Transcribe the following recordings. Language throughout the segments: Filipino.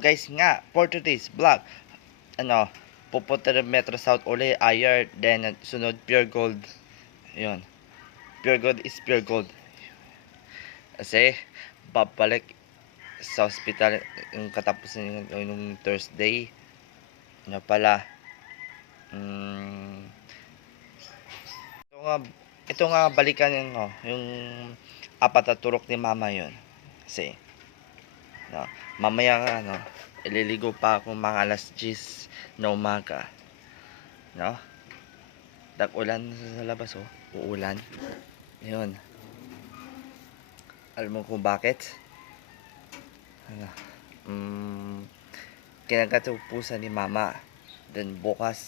guys nga, for today's vlog, pupunta ng Metro South uli, Ayar, then sunod Pure Gold. Yun. Pure Gold is Pure Gold. Kasi, babalik sa hospital yung katapusan yung Thursday. Ano pala, ito nga balikan yung apat na turok ni mama yun. Kasi, mamaya ililigo pa ako mga alas 10 na umaga. Tag-ulan sa labas, uulan. Yun. Alam mo kung bakit? Kinagatupusan ni mama. Then bukas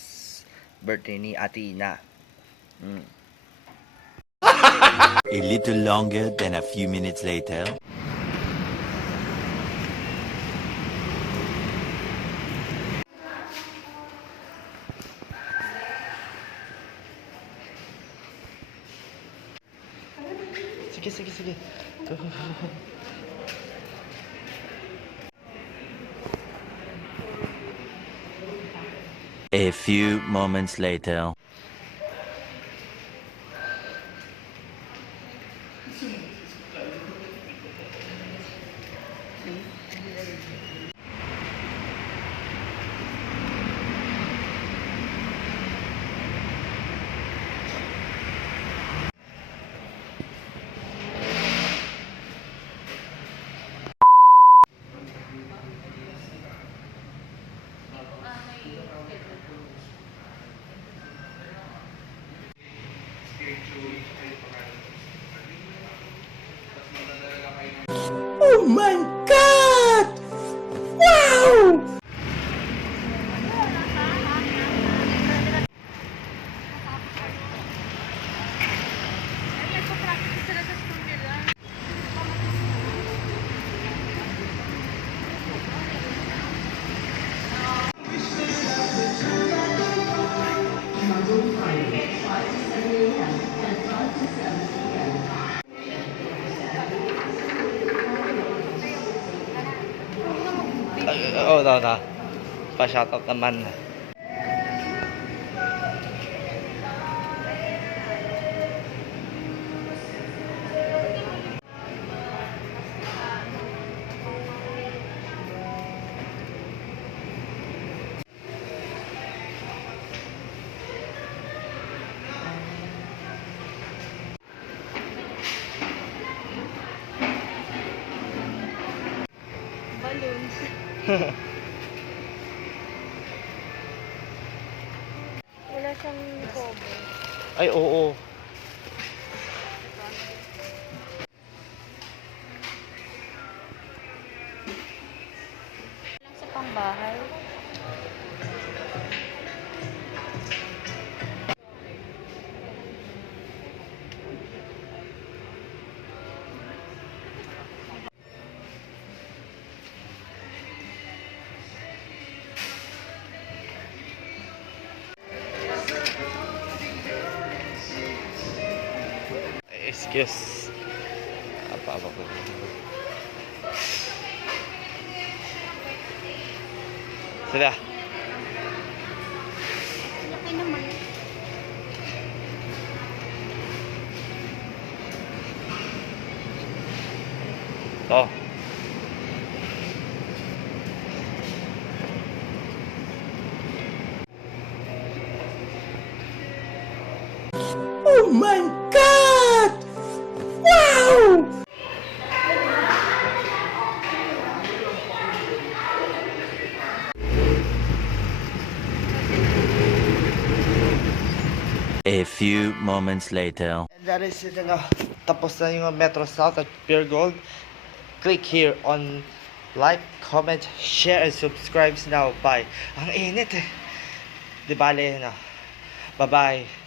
birthday ni Ate Ina. A little longer than a few minutes later. Sige. A few moments later. Oh my God! Wow! Pa-shoutout naman. Balloons. Wala siyang cover. Ay, oo. Lang sa pambahay. Excuse. Apa ko. Sila. Laki naman. Oh. Oh my God! Wow! A few moments later. And that is it, tapos na yung Metro South at Pure Gold. Click here on like, comment, share, and subscribe now. Bye. Ang init eh. Di bale, bye-bye.